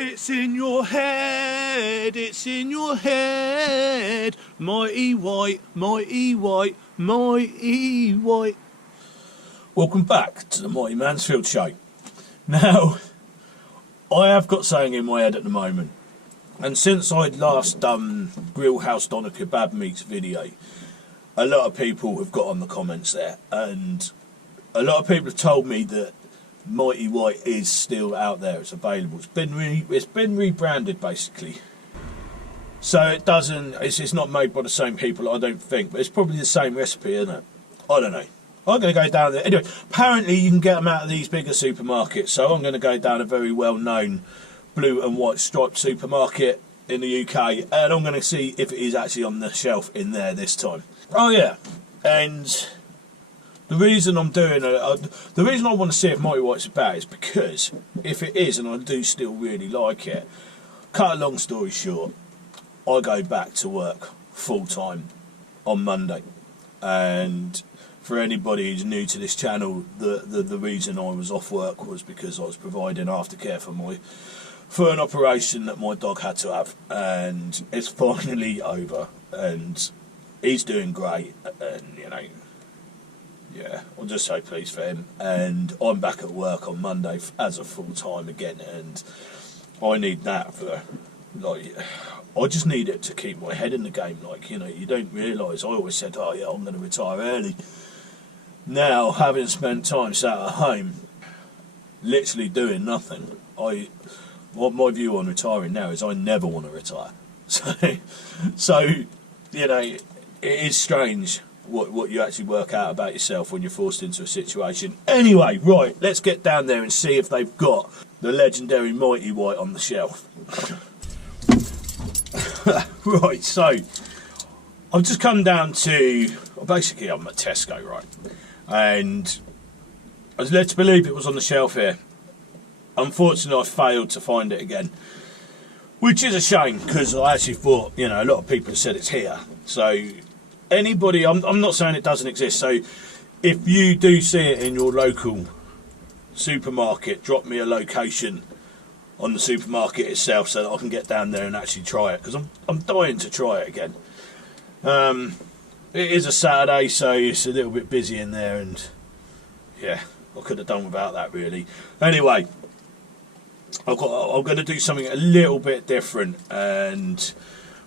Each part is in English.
It's in your head, it's in your head. Mighty white, mighty white, mighty white. Welcome back to the Mighty Mansfield show. Now, I have got something in my head at the moment. And since I'd last done Grill House Doner Kebab Meats video, a lot of people have got on the comments there. And a lot of people have told me that Mighty White is still out there, it's available. It's been rebranded basically. So it's not made by the same people, I don't think, but it's probably the same recipe, isn't it? I don't know. I'm going to go down there. Anyway, apparently you can get them out of these bigger supermarkets, so I'm going to go down a very well-known blue and white striped supermarket in the UK, and I'm going to see if it is actually on the shelf in there this time. Oh yeah, and the reason I'm doing the reason I want to see if Mighty White's about is because if it is, and I do still really like it, cut a long story short, I go back to work full time on Monday, and for anybody who's new to this channel, the reason I was off work was because I was providing aftercare for an operation that my dog had to have, and it's finally over, and he's doing great, and you know. Yeah, I'm just so pleased for him, and I'm back at work on Monday as a full time again, and I need that for, like, I just need it to keep my head in the game. Like, you know, you don't realise, I always said, oh yeah, I'm going to retire early. Now, having spent time sat at home, literally doing nothing, what my view on retiring now is I never want to retire. So you know, it is strange what you actually work out about yourself when you're forced into a situation. Anyway, right, let's get down there and see if they've got the legendary Mighty White on the shelf. Right, so I've just come down to, well, basically I'm at Tesco, right, and I was led to believe it was on the shelf here. Unfortunately, I failed to find it again, which is a shame, because I actually thought, you know, a lot of people have said it's here. So anybody, I'm not saying it doesn't exist, so if you do see it in your local supermarket, drop me a location on the supermarket itself so that I can get down there and actually try it, because I'm dying to try it again. It is a Saturday, so it's a little bit busy in there, and yeah, I could have done without that really. Anyway, I'm going to do something a little bit different, and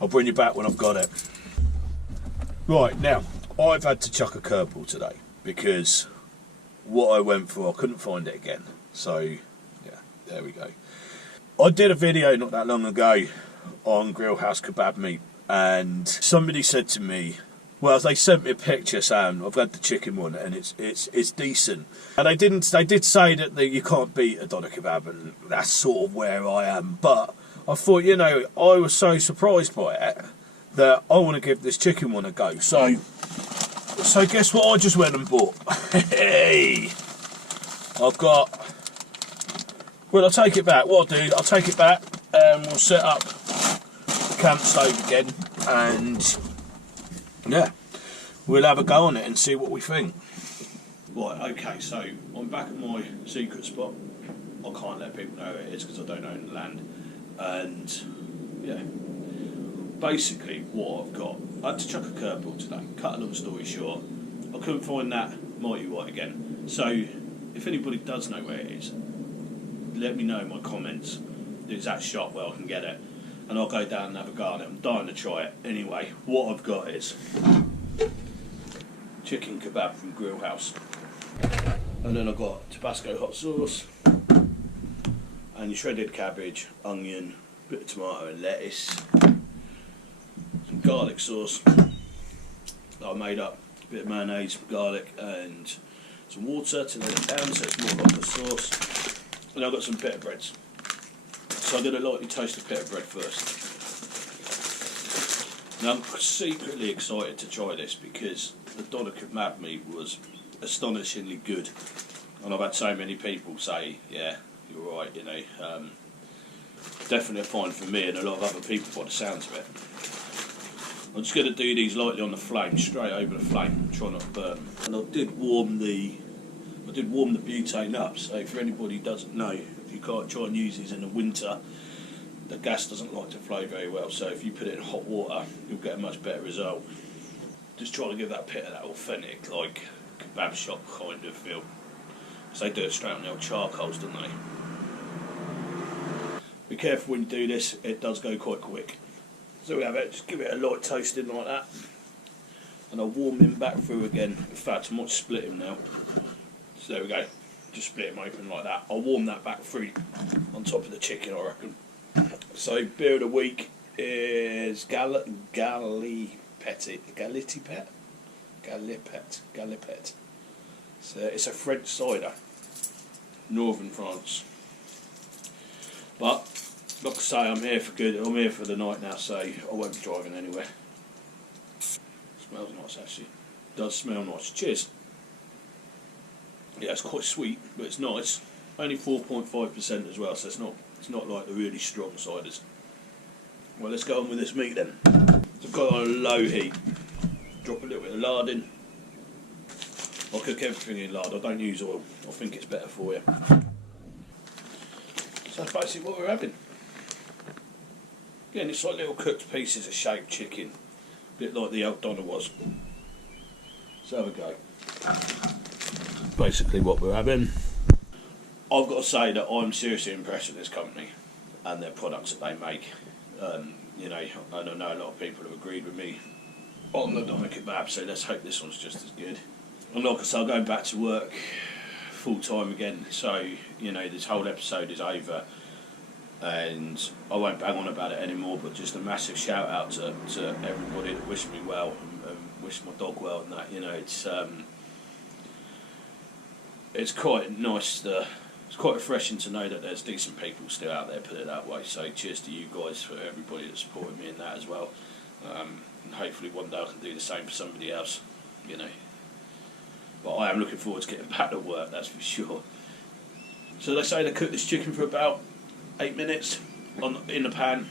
I'll bring you back when I've got it. Right, now, I've had to chuck a curveball today, because what I went for, I couldn't find it again. So, yeah, there we go. I did a video not that long ago on Grill House Kebab Meat, and somebody said to me, well, they sent me a picture saying, I've had the chicken one, and it's decent. And they did say that you can't beat a doner kebab, and that's sort of where I am. But I thought, you know, I was so surprised by it that I want to give this chicken one a go. So guess what I just went and bought? Hey, I've got, well, I'll take it back. What I'll do, I'll take it back, and we'll set up the camp stove again, and yeah, we'll have a go on it and see what we think. Right, okay, so I'm back at my secret spot. I can't let people know where it is because I don't own the land. And yeah, basically what I've got, I had to chuck a curveball today. Cut a long story short, I couldn't find that Mighty White again. So if anybody does know where it is, let me know in my comments the exact shop where I can get it, and I'll go down and have a go at it. I'm dying to try it. Anyway, what I've got is chicken kebab from Grill House, and then I've got Tabasco hot sauce, and your shredded cabbage, onion, bit of tomato and lettuce, some garlic sauce that I made up, a bit of mayonnaise, garlic, and some water to let it down so it's more like a sauce, and I've got some pita breads. So I'm going to lightly toast the pita bread first. Now I'm secretly excited to try this because the doner kebab meat was astonishingly good, and I've had so many people say, yeah, you're right, you know, definitely a find for me and a lot of other people by the sounds of it. I'm just going to do these lightly on the flame, straight over the flame, try not to burn them. And I did warm the butane up, so for anybody who doesn't know, if you can't try and use these in the winter, the gas doesn't like to flow very well, so if you put it in hot water, you'll get a much better result. Just trying to give that pit of that authentic, like, kebab shop kind of feel. So they do it straight on the old charcoals, don't they? Be careful when you do this, it does go quite quick. So we have it, just give it a light toasting like that. And I'll warm him back through again. In fact, I might split him now. So there we go, just split him open like that. I'll warm that back through on top of the chicken, I reckon. So beer of the week is Gallipet. So it's a French cider, northern France. But like I say, I'm here for good. I'm here for the night now, so I won't be driving anywhere. Smells nice actually. Does smell nice. Cheers. Yeah, it's quite sweet, but it's nice. Only 4.5% as well, so it's not like the really strong ciders. Well, let's go on with this meat then. So I've got it on a low heat. Drop a little bit of lard in. I cook everything in lard. I don't use oil. I think it's better for you. So that's basically what we're having. Again, it's like little cooked pieces of shaved chicken, a bit like the elk doner was. So have a go. Basically what we're having. I've got to say that I'm seriously impressed with this company and their products that they make. You know, I know a lot of people have agreed with me on the doner kebab, so let's hope this one's just as good. And like I said, I'm going back to work full time again, so you know this whole episode is over, and I won't bang on about it anymore. But just a massive shout out to everybody that wished me well and wished my dog well, and that, you know, it's quite nice to. It's quite refreshing to know that there's decent people still out there, put it that way. So cheers to you guys, for everybody that supported me in that as well. And hopefully one day I can do the same for somebody else, you know. But I am looking forward to getting back to work, that's for sure. So they say to cook this chicken for about 8 minutes in the pan.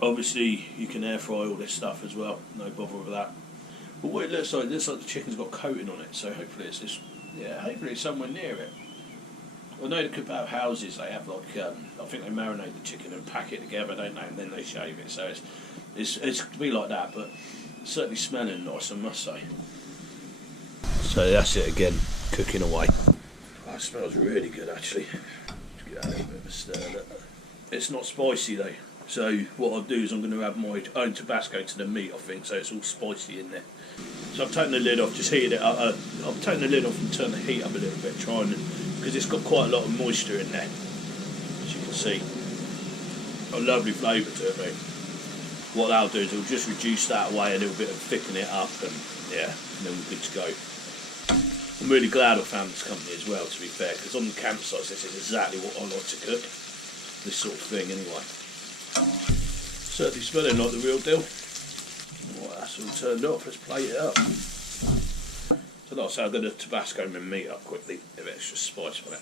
Obviously you can air fry all this stuff as well, no bother with that. But what it looks like the chicken's got coating on it, so hopefully it's this, yeah, hopefully it's somewhere near it. I know the kebab houses, they have like, I think they marinate the chicken and pack it together, don't they, and then they shave it, so it's to be like that, but it's certainly smelling nice, I must say. So that's it again, cooking away. Oh, it smells really good actually. Just get a little bit of a stir. It's not spicy though, so what I'll do is I'm going to add my own Tabasco to the meat, I think, so it's all spicy in there. So I've taken the lid off, just heated it up. I've taken the lid off and turned the heat up a little bit, because it's got quite a lot of moisture in there, as you can see. Got a lovely flavour to it, mate. What that'll do is it'll just reduce that away a little bit and thicken it up, and yeah, and then we're good to go. I'm really glad I found this company as well, to be fair, because on the campsites this is exactly what I like to cook. This sort of thing anyway. Certainly smelling like the real deal. Well, that's all turned off, let's plate it up. So like I say, I'm going to Tabasco my meat up quickly, a bit extra spice on it.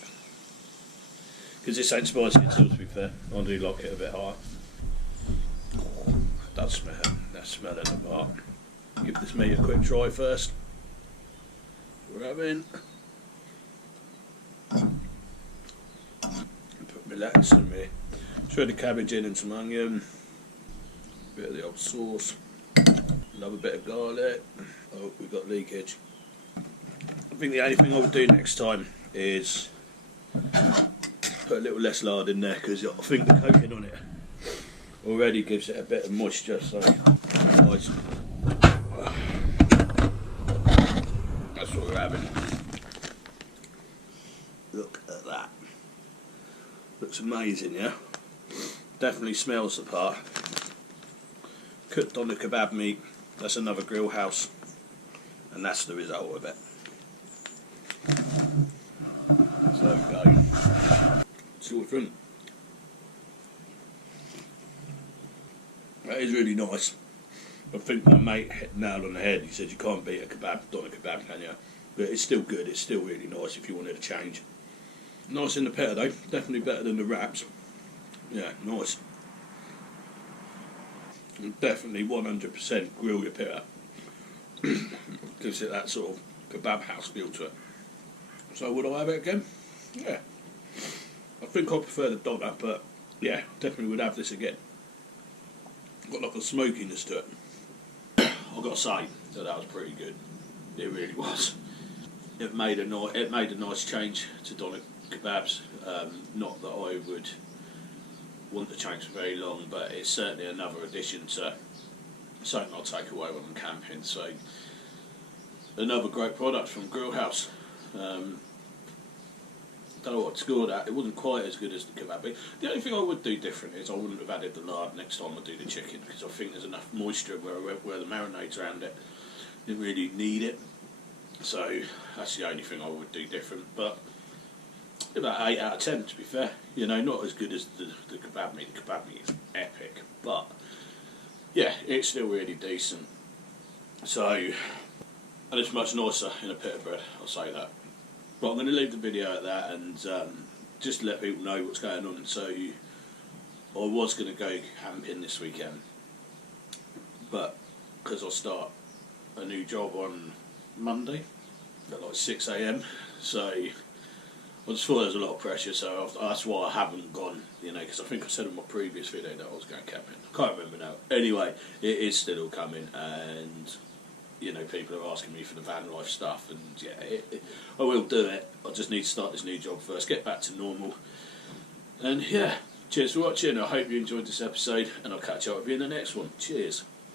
Because this ain't spicy at all, to be fair. I do like it a bit higher. That's smelling the mark. Give this meat a quick try first. We're having. Put my lettuce in me. Shred the cabbage in and some onion. Bit of the old sauce. Another bit of garlic. Oh, we've got leakage. I think the only thing I would do next time is put a little less lard in there, because I think the coating on it already gives it a bit of moisture, so nice. That's what we're having. Look at that. Looks amazing, yeah? Definitely smells the part. Cooked on the kebab meat, that's another grill house, and that's the result of it. So there we go. See what we think. That is really nice. I think my mate hit the nail on the head. He said you can't beat a kebab, doner kebab, can you? But it's still good, it's still really nice if you wanted a change. Nice in the pita though, definitely better than the wraps. Yeah, nice. And definitely 100% grill your pita. Gives it that sort of kebab house feel to it. So would I have it again? Yeah. I think I prefer the doner, but yeah, definitely would have this again. Got like a smokiness to it. I've got to say that was pretty good. It really was. It made a nice change to doner kebabs. Not that I would want to change for very long, but it's certainly another addition to something I'll take away when I'm camping. So another great product from Grill House. Don't know what to score that. It wasn't quite as good as the kebab. The only thing I would do different is I wouldn't have added the lard next time I do the chicken, because I think there's enough moisture where the marinade's around it. Didn't really need it. So that's the only thing I would do different. But about 8 out of 10, to be fair. You know, not as good as the kebab meat. The kebab meat is epic, but yeah, it's still really decent. So, and it's much nicer in a pita bread, I'll say that. But I'm going to leave the video at that and just to let people know what's going on. So I was going to go camping this weekend, but because I start a new job on Monday at like 6 AM, so I just thought there was a lot of pressure, so that's why I haven't gone, you know, because I think I said in my previous video that I was going camping. I can't remember now. Anyway, it is still all coming, and you know, people are asking me for the van life stuff, and yeah, I will do it. I just need to start this new job first, get back to normal. And yeah, cheers for watching. I hope you enjoyed this episode, and I'll catch up with you in the next one. Cheers.